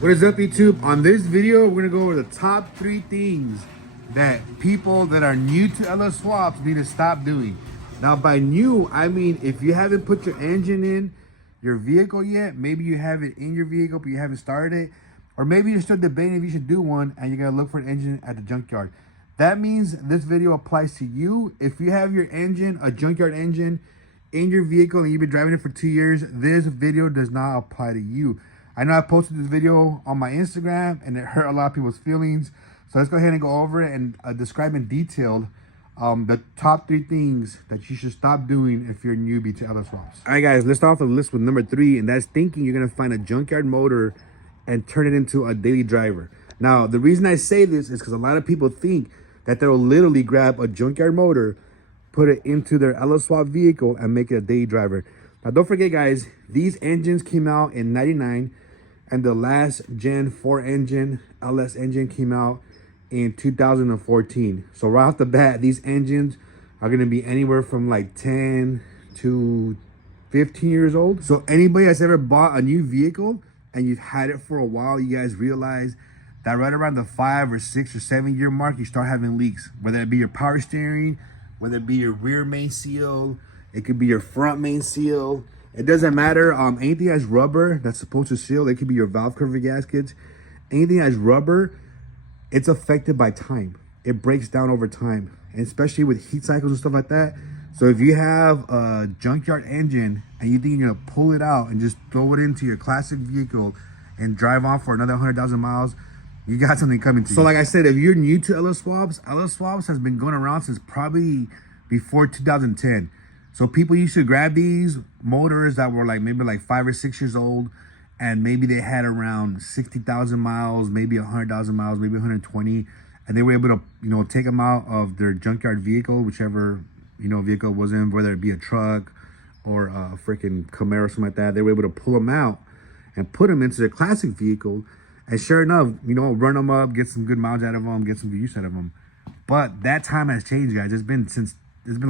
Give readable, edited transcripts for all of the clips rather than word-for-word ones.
What is up, YouTube? On this video, we're gonna go over the top 3 things that people that are new to LS swaps need to stop doing. Now, by new, I mean if you haven't put your engine in your vehicle yet, maybe you have it in your vehicle but you haven't started it, or maybe you're still debating if you should do one and you're gonna look for an engine at the junkyard. That means this video applies to you. If you have your engine, a junkyard engine, in your vehicle and you've been driving it for 2 years, this video does not apply to you. I know I posted this video on my Instagram and it hurt a lot of people's feelings. So let's go ahead and go over it and describe in detail the top 3 things that you should stop doing if you're a newbie to LS swaps. All right, guys, let's start off the list with number 3, and that's thinking you're gonna find a junkyard motor and turn it into a daily driver. Now, the reason I say this is because a lot of people think that they'll literally grab a junkyard motor, put it into their LS swap vehicle and make it a daily driver. Now, don't forget, guys, these engines came out in '99. And the last Gen 4 engine, LS engine, came out in 2014. So right off the bat, these engines are going to be anywhere from like 10 to 15 years old. So anybody that's ever bought a new vehicle and you've had it for a while, you guys realize that right around the 5 or 6 or 7 year mark, you start having leaks. Whether it be your power steering, whether it be your rear main seal, it could be your front main seal. It doesn't matter. Anything that has rubber that's supposed to seal, it could be your valve cover gaskets. Anything that has rubber, it's affected by time. It breaks down over time, and especially with heat cycles and stuff like that. So if you have a junkyard engine and you think you're gonna pull it out and just throw it into your classic vehicle and drive off for another 100,000 miles, you got something coming to you. So like I said, if you're new to LS swaps has been going around since probably before 2010. So people used to grab these motors that were like maybe like 5 or 6 years old, and maybe they had around 60,000 miles, maybe 100,000 miles, maybe 120, and they were able to, you know, take them out of their junkyard vehicle, whichever, you know, vehicle it was in, whether it be a truck or a freaking Camaro or something like that. They were able to pull them out and put them into their classic vehicle, and sure enough, you know, run them up, get some good miles out of them, get some good use out of them. But that time has changed, guys. It's been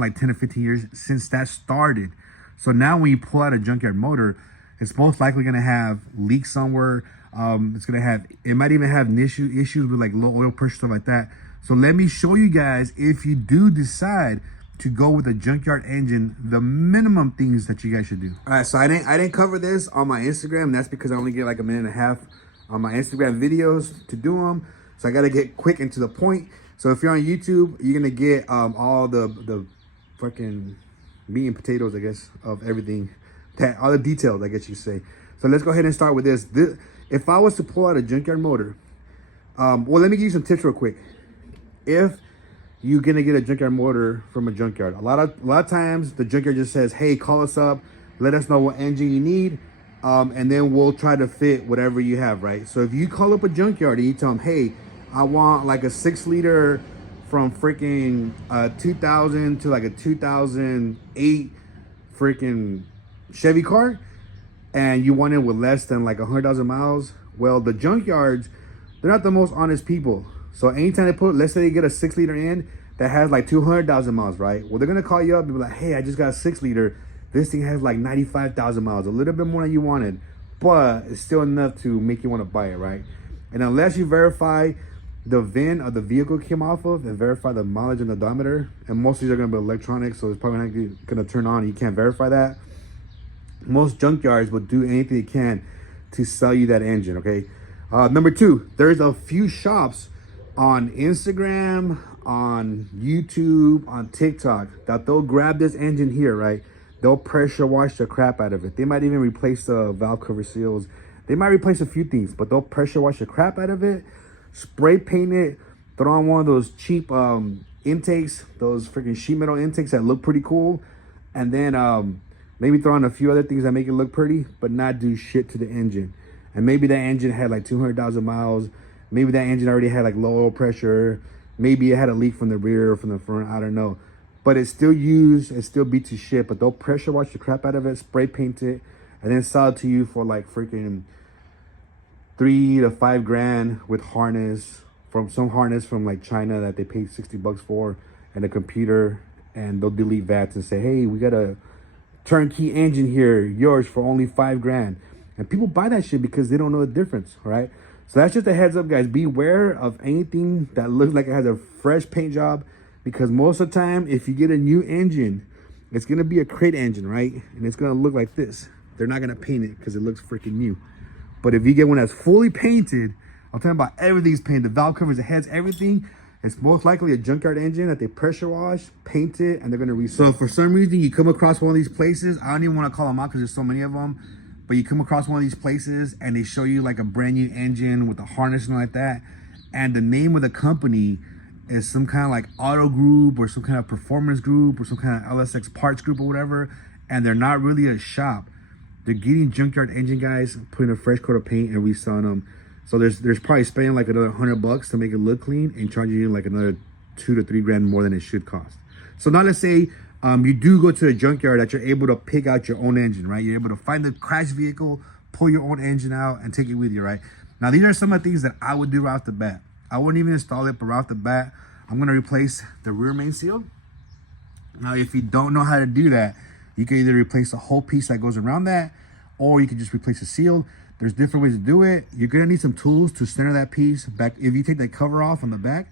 like 10 to 15 years since that started. So now when you pull out a junkyard motor, it's most likely going to have leaks somewhere. It might even have issues with like low oil pressure, stuff like that. So let me show you guys, if you do decide to go with a junkyard engine, the minimum things that you guys should do. All right, so I didn't cover this on my Instagram. That's because I only get like a minute and a half on my Instagram videos to do them. So I got to get quick and to the point. So if you're on YouTube, you're gonna get all the fucking meat and potatoes, I guess, of everything, all the details, I guess you say. So let's go ahead and start with this. If I was to pull out a junkyard motor, well, let me give you some tips real quick. If you're gonna get a junkyard motor from a junkyard, a lot of times the junkyard just says, "Hey, call us up, let us know what engine you need, and then we'll try to fit whatever you have." Right. So if you call up a junkyard and you tell them, "Hey, I want like a 6-liter from freaking 2000 to like a 2008 freaking Chevy car," and you want it with less than like 100,000 miles, well, the junkyards, they're not the most honest people. So anytime they put, let's say they get a 6-liter in that has like 200,000 miles, right? Well, they're gonna call you up and be like, "Hey, I just got a 6-liter. This thing has like 95,000 miles, a little bit more than you wanted, but it's still enough to make you want to buy it," right? And unless you verify the VIN of the vehicle came off of and verify the mileage and odometer, and most of these are going to be electronic, so it's probably not going to turn on. You can't verify that. Most junkyards will do anything they can to sell you that engine. Okay. Number 2, there's a few shops on Instagram, on YouTube, on TikTok that they'll grab this engine here, right? They'll pressure wash the crap out of it. They might even replace the valve cover seals. They might replace a few things, but they'll pressure wash the crap out of it, spray paint it, throw on one of those cheap intakes, those freaking sheet metal intakes that look pretty cool, and then maybe throw on a few other things that make it look pretty, but not do shit to the engine. And maybe that engine had like 200,000 miles. Maybe that engine already had like low oil pressure. Maybe it had a leak from the rear or from the front, I don't know. But it's still used, it still beat to shit, but they'll pressure wash the crap out of it, spray paint it, and then sell it to you for like freaking 3 to 5 grand with harness, from some harness from like China that they paid $60 for, and a computer, and they'll delete VATs and say, "Hey, we got a turnkey engine here, yours for only 5 grand." And people buy that shit because they don't know the difference, all right? So that's just a heads up, guys. Beware of anything that looks like it has a fresh paint job, because most of the time, if you get a new engine, it's gonna be a crate engine, right? And it's gonna look like this. They're not gonna paint it because it looks freaking new. But if you get one that's fully painted, I'm talking about everything's painted, the valve covers, the heads, everything, it's most likely a junkyard engine that they pressure wash, paint it, and they're gonna resell. So for some reason, you come across one of these places, I don't even wanna call them out because there's so many of them, but you come across one of these places and they show you like a brand new engine with a harness and like that, and the name of the company is some kind of like auto group or some kind of performance group or some kind of LSX parts group or whatever, and they're not really a shop. They're getting junkyard engine guys, putting a fresh coat of paint and reselling them. So there's probably spending like another $100 to make it look clean and charging you like another $2 to $3 grand more than it should cost. So now let's say you do go to a junkyard that you're able to pick out your own engine, right? You're able to find the crashed vehicle, pull your own engine out and take it with you, right? Now these are some of the things that I would do right off the bat. I wouldn't even install it, but right off the bat, I'm gonna replace the rear main seal. Now, if you don't know how to do that, you can either replace the whole piece that goes around that, or you can just replace the seal. There's different ways to do it. You're gonna need some tools to center that piece back. If you take that cover off on the back,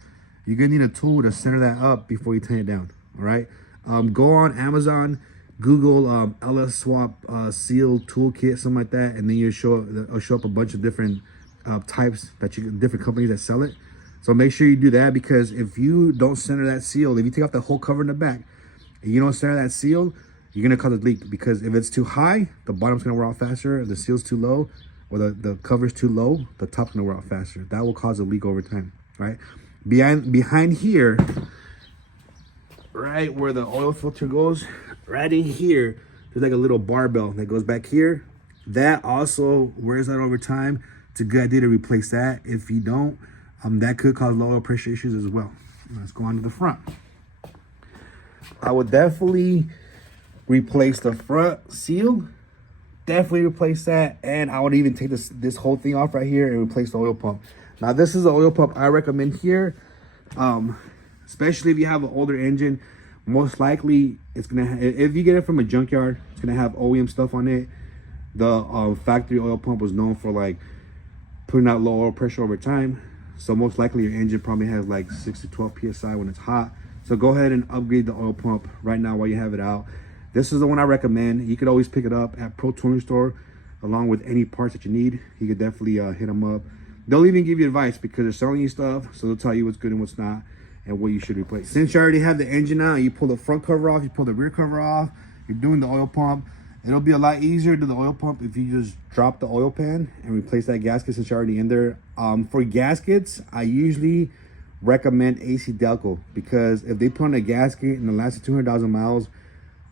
you're gonna need a tool to center that up before you tighten it down, all right? Go on Amazon, Google LS Swap seal toolkit, something like that, and then it'll show up a bunch of different types different companies that sell it. So make sure you do that, because if you don't center that seal, if you take off the whole cover in the back and you don't center that seal, you're gonna cause a leak, because if it's too high, the bottom's gonna wear out faster. If the seal's too low or the cover's too low, the top's gonna wear out faster. That will cause a leak over time, right? Behind here, right where the oil filter goes, right in here, there's like a little barbell that goes back here. That also wears out over time. It's a good idea to replace that. If you don't, that could cause low oil pressure issues as well. Let's go on to the front. I would definitely replace the front seal. Definitely replace that. And I would even take this whole thing off right here and replace the oil pump. Now, this is the oil pump I recommend here. Especially if you have an older engine, most likely it's gonna if you get it from a junkyard, it's gonna have OEM stuff on it. The factory oil pump was known for like putting out low oil pressure over time. So most likely your engine probably has like 6 to 12 PSI when it's hot. So go ahead and upgrade the oil pump right now while you have it out. This is the one I recommend. You could always pick it up at Pro Tooling Store along with any parts that you need. You could definitely hit them up. They'll even give you advice because they're selling you stuff. So they'll tell you what's good and what's not and what you should replace. Since you already have the engine out, you pull the front cover off, you pull the rear cover off, you're doing the oil pump. It'll be a lot easier to do the oil pump if you just drop the oil pan and replace that gasket since you're already in there. For gaskets, I usually recommend AC Delco, because if they put on a gasket and it lasts 200,000 miles,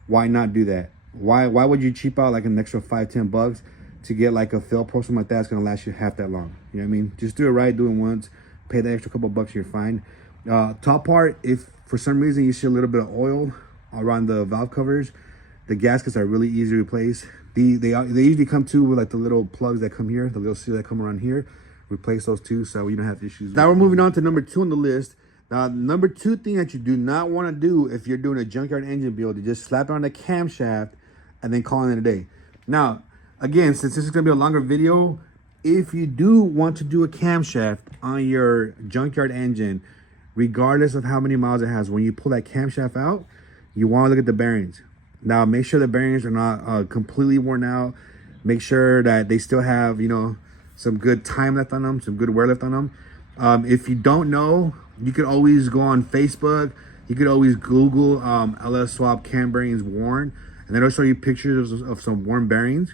why not do that? Why would you cheap out like an extra $5-10 to get like a fill pro, something like that? It's gonna last you half that long. You know what I mean? Just do it right, do it once, pay the extra couple bucks, you're fine. Top part, if for some reason you see a little bit of oil around the valve covers, the gaskets are really easy to replace. They usually come too with like the little plugs that come here, the little seal that come around here. Replace those two so you don't have issues. Now we're moving on to number 2 on the list. Now, number 2 thing that you do not want to do if you're doing a junkyard engine build, you just slap it on the camshaft and then call it a day. Now, again, since this is going to be a longer video, if you do want to do a camshaft on your junkyard engine, regardless of how many miles it has, when you pull that camshaft out, you want to look at the bearings. Now, make sure the bearings are not completely worn out. Make sure that they still have, you know, some good time left on them, some good wear left on them. If you don't know, you could always go on Facebook. You could always Google LS Swap cam bearings worn, and then it'll show you pictures of some worn bearings.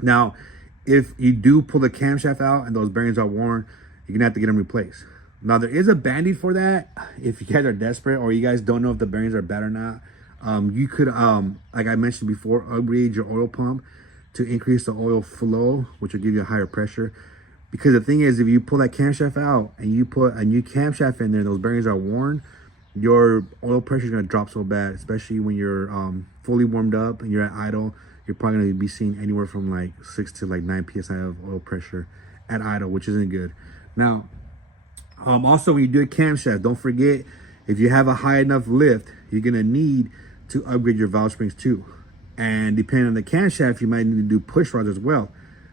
Now, if you do pull the camshaft out and those bearings are worn, you're gonna have to get them replaced. Now, there is a Band-Aid for that. If you guys are desperate or you guys don't know if the bearings are bad or not, you could, like I mentioned before, upgrade your oil pump to increase the oil flow, which will give you a higher pressure. Because the thing is, if you pull that camshaft out and you put a new camshaft in there and those bearings are worn, your oil pressure is going to drop so bad, especially when you're fully warmed up and you're at idle. You're probably going to be seeing anywhere from like 6 to like 9 PSI of oil pressure at idle, which isn't good. Now, also when you do a camshaft, don't forget, if you have a high enough lift, you're going to need to upgrade your valve springs too. And depending on the camshaft, you might need to do push rods as well.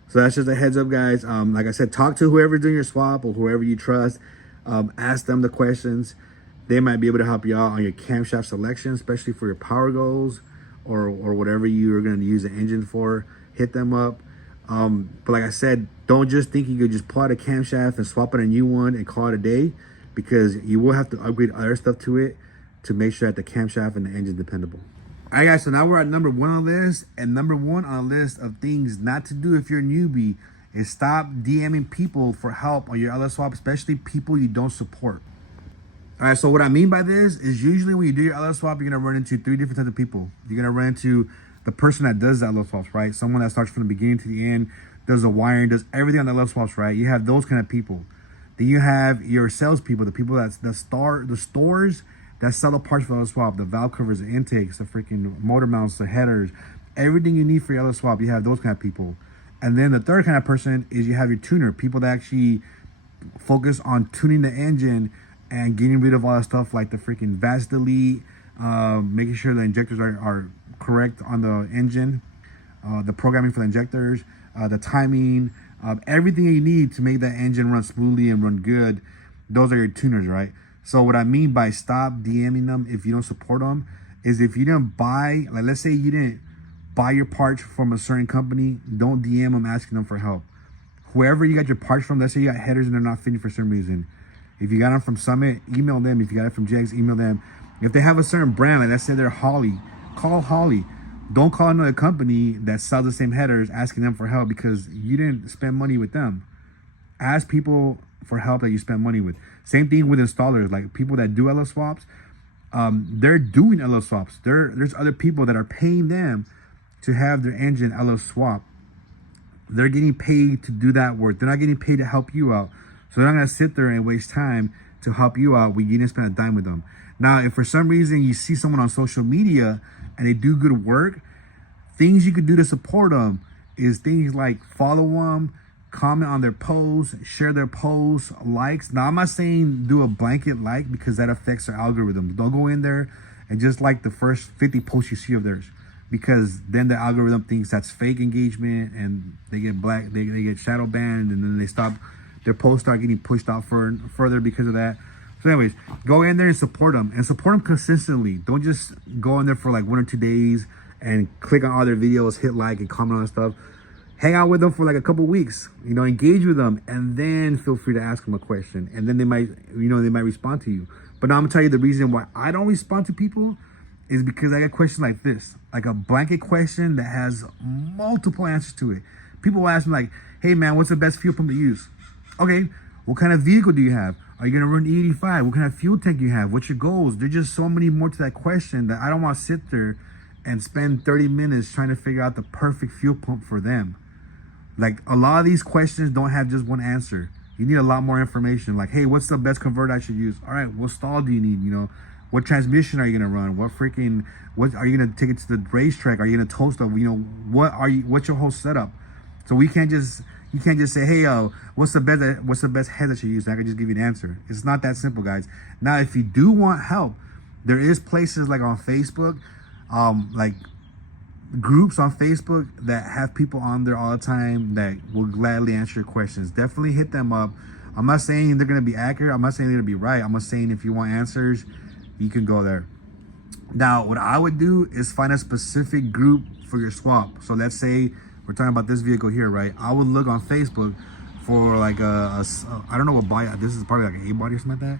So that's just a heads up, guys. Like I said, talk to whoever's doing your swap or whoever you trust. Ask them the questions. They might be able to help you out on your camshaft selection, especially for your power goals or whatever you're going to use the engine for. Hit them up. But like I said, don't just think you could just pull out a camshaft and swap it a new one and call it a day, because you will have to upgrade other stuff to it to make sure that the camshaft and the engine is dependable. All right, guys, so now we're at number 1 on the list, and number 1 on the list of things not to do if you're a newbie is stop DMing people for help on your LS swap, especially people you don't support. All right, so what I mean by this is usually when you do your LS swap, you're gonna run into 3 different types of people. You're gonna run into the person that does the LS swaps, right? Someone that starts from the beginning to the end, does the wiring, does everything on the LS swaps, right? You have those kind of people. Then you have your salespeople, the people the stores that sell the parts for the swap, the valve covers, the intakes, the freaking motor mounts, the headers, everything you need for your LS swap. You have those kind of people. And then the third kind of person is you have your tuner, people that actually focus on tuning the engine and getting rid of all that stuff like the freaking VAS delete, making sure the injectors are correct on the engine, the programming for the injectors, the timing, everything you need to make that engine run smoothly and run good. Those are your tuners, right? So what I mean by stop DMing them if you don't support them is if you didn't buy, like let's say you didn't buy your parts from a certain company, don't DM them asking them for help. Whoever you got your parts from, let's say you got headers and they're not fitting for some reason. If you got them from Summit, email them. If you got it from Jegs, email them. If they have a certain brand, like let's say they're Holly, call Holly. Don't call another company that sells the same headers asking them for help because you didn't spend money with them. Ask people for help that you spend money with. Same thing with installers, like people that do LS swaps. They're doing LS swaps. There's other people that are paying them to have their engine LS swap. They're getting paid to do that work. They're not getting paid to help you out. So they're not gonna sit there and waste time to help you out when you didn't spend a dime with them. Now, if for some reason you see someone on social media and they do good work, things you could do to support them is things like follow them, comment on their posts, share their posts, likes. Now, I'm not saying do a blanket like because that affects their algorithm. Don't go in there and just like the first 50 posts you see of theirs, because then the algorithm thinks that's fake engagement and they get they get shadow banned, and then they stop, their posts start getting pushed out further because of that. So anyways, go in there and support them consistently. Don't just go in there for like 1 or 2 days and click on all their videos, hit like and comment on stuff. Hang out with them for like a couple weeks, engage with them, and then feel free to ask them a question. And then they might respond to you. But now I'm gonna tell you the reason why I don't respond to people is because I get questions like this, like a blanket question that has multiple answers to it. People will ask me like, hey man, what's the best fuel pump to use? Okay, what kind of vehicle do you have? Are you gonna run E85? What kind of fuel tank do you have? What's your goals? There's just so many more to that question that I don't want to sit there and spend 30 minutes trying to figure out the perfect fuel pump for them. Like, a lot of these questions don't have just one answer. You need a lot more information. Like, hey, what's the best converter I should use? All right, what stall do you need? What transmission are you gonna run? What are you gonna take it to the racetrack? Are you gonna toast up? What's your whole setup? So you can't just say, hey, what's the best head that you use? And I can just give you an answer. It's not that simple, guys. Now, if you do want help, there is places like on Facebook, like groups on Facebook that have people on there all the time that will gladly answer your questions. Definitely hit them up. I'm not saying they're going to be accurate. I'm not saying they're going to be right. I'm just saying if you want answers, you can go there. Now, what I would do is find a specific group for your swap. So let's say we're talking about this vehicle here, right? I would look on Facebook for like I don't know what body. This is probably like an A body or something like that.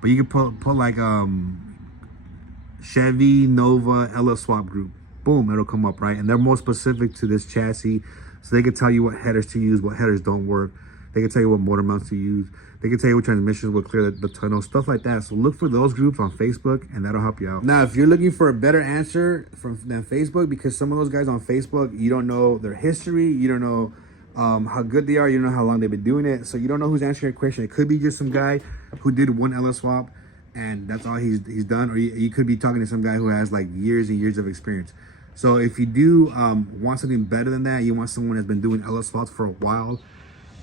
But you can put like Chevy Nova LS swap group. Boom, it'll come up, right? And they're more specific to this chassis, so they can tell you what headers to use, what headers don't work. They can tell you what motor mounts to use. They can tell you what transmissions will clear the tunnel, stuff like that. So look for those groups on Facebook, and that'll help you out. Now, if you're looking for a better answer than Facebook, because some of those guys on Facebook, you don't know their history, you don't know how good they are, you don't know how long they've been doing it, so you don't know who's answering your question. It could be just some guy who did one LS swap, and that's all he's done, or you could be talking to some guy who has like years and years of experience. So if you do want something better than that, you want someone that's been doing LS swaps for a while,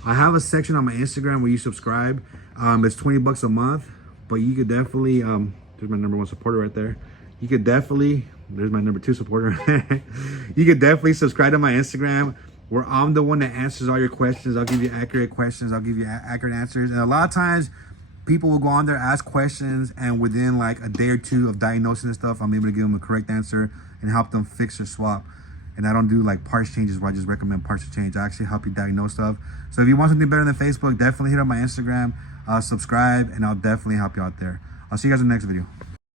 I have a section on my Instagram where you subscribe. It's $20 a month, but you could definitely, there's my #1 supporter right there. You could definitely, there's my #2 supporter. You could definitely subscribe to my Instagram where I'm the one that answers all your questions. I'll give you accurate questions. I'll give you accurate answers. And a lot of times, people will go on there, ask questions, and within like a day or two of diagnosing this stuff, I'm able to give them a correct answer and help them fix their swap. And I don't do like parts changes where I just recommend parts to change. I actually help you diagnose stuff. So if you want something better than Facebook, definitely hit up my Instagram, subscribe, and I'll definitely help you out there. I'll see you guys in the next video.